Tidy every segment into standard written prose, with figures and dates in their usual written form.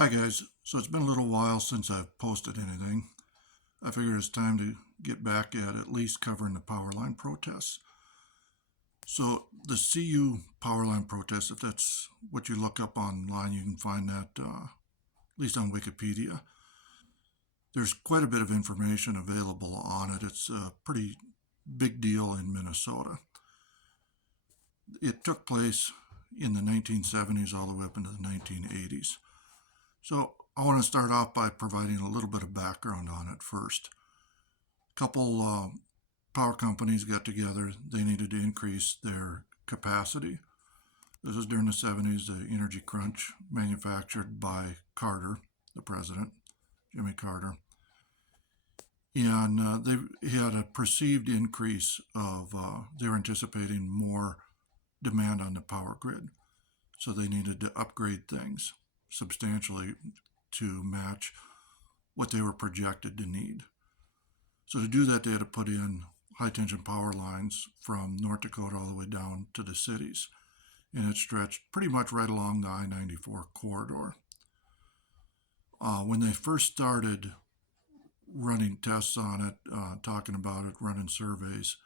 Hi guys, so it's been a little while since I've posted anything. I figure it's time to get back at least covering the Powerline protests. So the CU Powerline protests, if that's what you look up online, you can find that at least on Wikipedia. There's quite a bit of information available on it. It's a pretty big deal in Minnesota. It took place in the 1970s all the way up into the 1980s. So I want to start off by providing a little bit of background on it first. A couple power companies got together. They needed to increase their capacity. This was during the 70s, the energy crunch manufactured by Carter, the president, Jimmy Carter. And they had a perceived increase of, they were anticipating more demand on the power grid. So they needed to upgrade things substantially to match what they were projected to need. So to do that, they had to put in high tension power lines from North Dakota all the way down to the cities. And it stretched pretty much right along the I-94 corridor. When they first started running tests on it, talking about it, running surveys,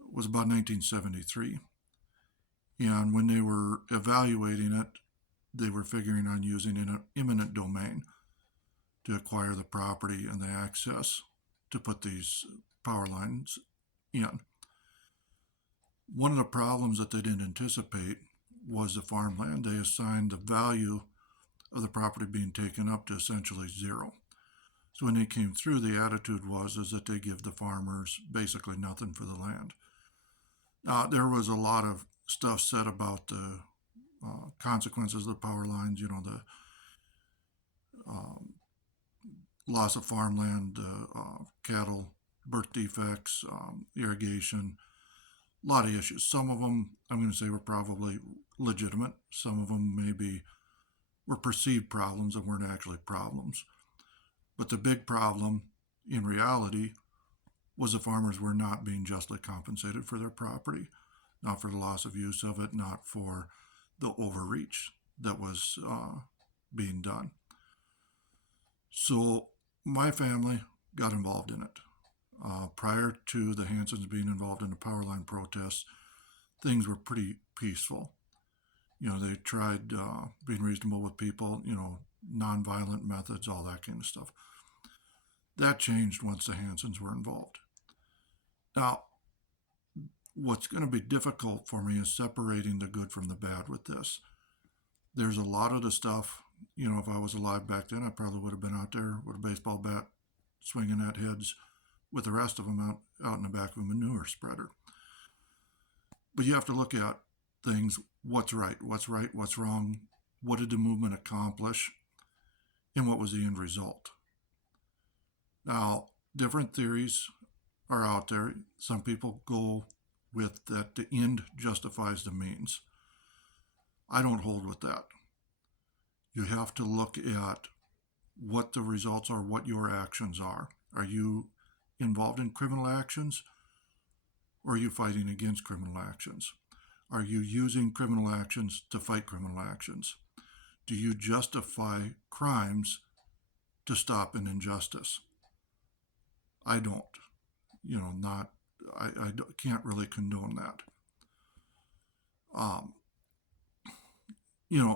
it was about 1973. And when they were evaluating it, they were figuring on using an eminent domain to acquire the property and the access to put these power lines in. One of the problems that they didn't anticipate was the farmland. They assigned the value of the property being taken up to essentially zero. So when they came through, the attitude was that they give the farmers basically nothing for the land. Now, there was a lot of stuff said about the consequences of the power lines, the loss of farmland, cattle, birth defects, irrigation, a lot of issues. Some of them, I'm going to say, were probably legitimate. Some of them maybe were perceived problems and weren't actually problems. But the big problem in reality was the farmers were not being justly compensated for their property, not for the loss of use of it, not for the overreach that was being done. So my family got involved in it. Prior to the Hansons being involved in the Powerline protests, things were pretty peaceful. They tried being reasonable with people, nonviolent methods, all that kind of stuff. That changed once the Hansons were involved. Now, what's going to be difficult for me is separating the good from the bad with this. There's a lot of the stuff, if I was alive back then, I probably would have been out there with a baseball bat swinging at heads with the rest of them out in the back of a manure spreader. But you have to look at things, what's right, what's wrong, what did the movement accomplish, and what was the end result. Now, different theories are out there. Some people go with that the end justifies the means. I don't hold with that. You have to look at what the results are, what your actions are. Are you involved in criminal actions, or are you fighting against criminal actions? Are you using criminal actions to fight criminal actions? Do you justify crimes to stop an injustice? I don't. I can't really condone that.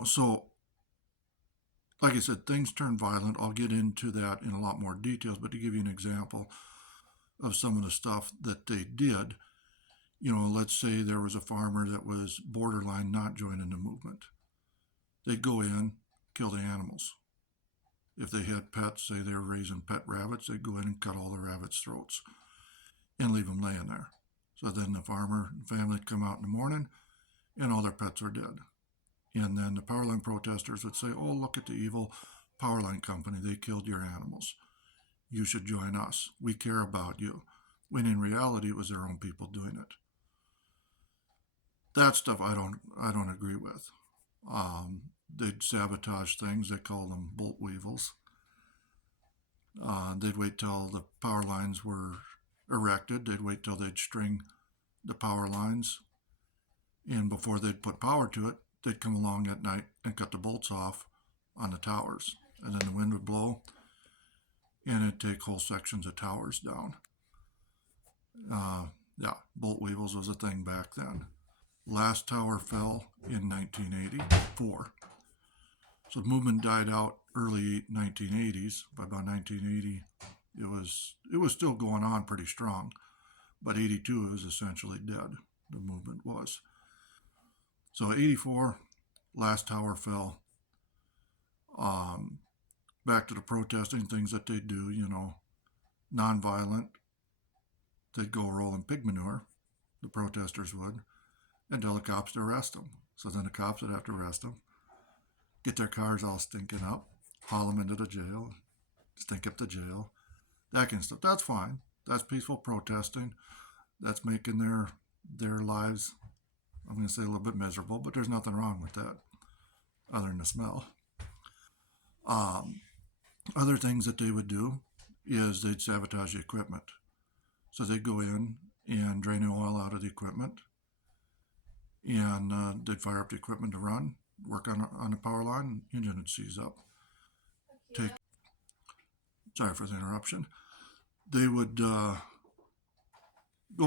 So like I said, things turn violent. I'll get into that in a lot more details, but to give you an example of some of the stuff that they did, let's say there was a farmer that was borderline not joining the movement. They'd go in, kill the animals. If they had pets, say they were raising pet rabbits, they'd go in and cut all the rabbits' throats and leave them laying there. So then the farmer and family would come out in the morning and all their pets were dead. And then the Powerline protesters would say, oh, look at the evil Powerline company. They killed your animals. You should join us. We care about you. When in reality, it was their own people doing it. That stuff I don't agree with. They'd sabotage things. They call them bolt weevils. They'd wait till the power lines were erected. They'd wait till they'd string the power lines. And before they'd put power to it, they'd come along at night and cut the bolts off on the towers, and then the wind would blow and it'd take whole sections of towers down. Uh, yeah, bolt weevils was a thing back then. Last tower fell in 1984. So the movement died out early 1980s. By about 1980, it was still going on pretty strong, but 82 it was essentially dead. The movement was. So 84, last tower fell. Back to the protesting, things that they do, nonviolent. They'd go rolling pig manure, the protesters would, and tell the cops to arrest them. So then the cops would have to arrest them, get their cars all stinking up, haul them into the jail, stink up the jail, that kind of stuff. That's fine. That's peaceful protesting. That's making their lives, I'm going to say, a little bit miserable, but there's nothing wrong with that other than the smell. Other things that they would do is they'd sabotage the equipment. So they'd go in and drain the oil out of the equipment, and they'd fire up the equipment to run, work on the power line, engine would seize up. Sorry for the interruption. They would go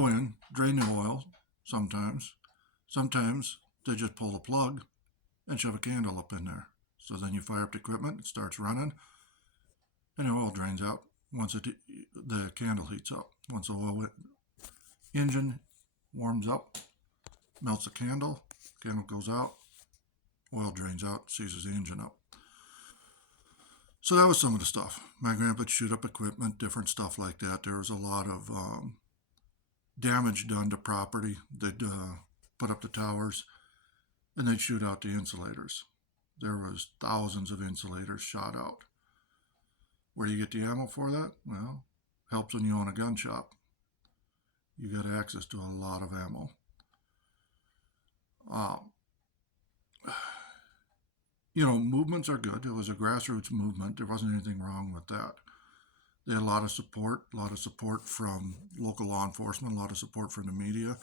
in, drain the oil sometimes. Sometimes they just pull the plug and shove a candle up in there. So then you fire up the equipment, it starts running, and the oil drains out once the candle heats up. Once the engine warms up, melts the candle goes out, oil drains out, seizes the engine up. So that was some of the stuff. My grandpa would shoot up equipment, different stuff like that. There was a lot of damage done to property. They'd put up the towers, and they'd shoot out the insulators. There was thousands of insulators shot out. Where do you get the ammo for that? Well, helps when you own a gun shop. You got access to a lot of ammo. Movements are good. It was a grassroots movement. There wasn't anything wrong with that. They had a lot of support from local law enforcement, a lot of support from the media,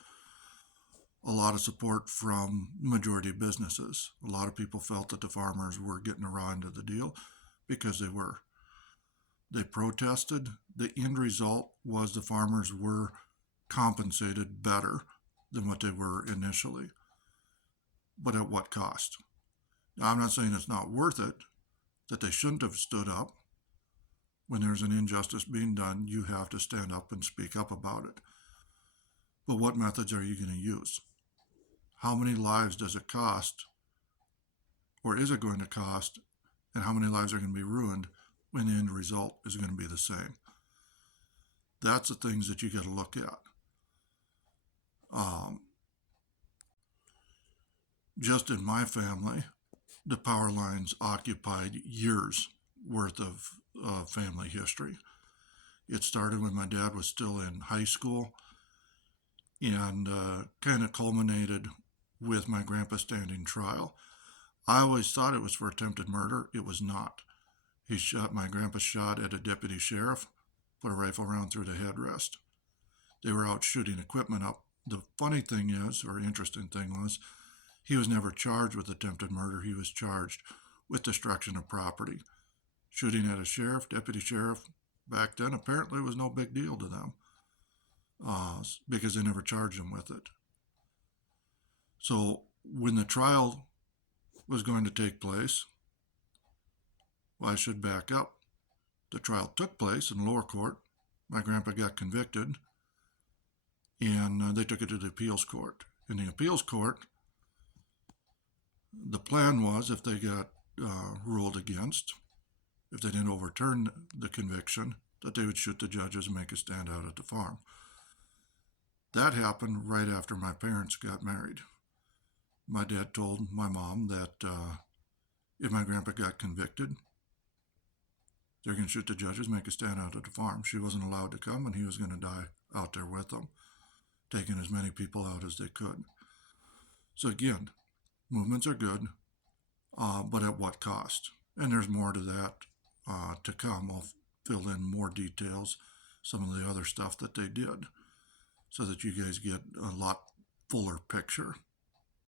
a lot of support from majority of businesses. A lot of people felt that the farmers were getting a raw end of the deal because they were. They protested. The end result was the farmers were compensated better than what they were initially. But at what cost? Now, I'm not saying it's not worth it, that they shouldn't have stood up. When there's an injustice being done, you have to stand up and speak up about it. But what methods are you going to use? How many lives does it cost, or is it going to cost, and how many lives are going to be ruined when the end result is going to be the same? That's the things that you got to look at. Just in my family, the power lines occupied years worth of family history. It started when my dad was still in high school and kind of culminated with my grandpa standing trial. I always thought it was for attempted murder. It was not. My grandpa shot at a deputy sheriff, put a rifle round through the headrest. They were out shooting equipment up. The funny thing is, or interesting thing was, he was never charged with attempted murder. He was charged with destruction of property. Shooting at a sheriff, deputy sheriff, back then apparently was no big deal to them because they never charged him with it. So when the trial was going to take place, well, I should back up. The trial took place in lower court. My grandpa got convicted, and they took it to the appeals court. In the appeals court, the plan was if they got ruled against, if they didn't overturn the conviction, that they would shoot the judges and make a stand out at the farm. That happened right after my parents got married. My dad told my mom that if my grandpa got convicted, they're going to shoot the judges, make a stand out at the farm. She wasn't allowed to come, and he was going to die out there with them, taking as many people out as they could. So again, movements are good, but at what cost? And there's more to that to come. I'll fill in more details, some of the other stuff that they did, so that you guys get a lot fuller picture.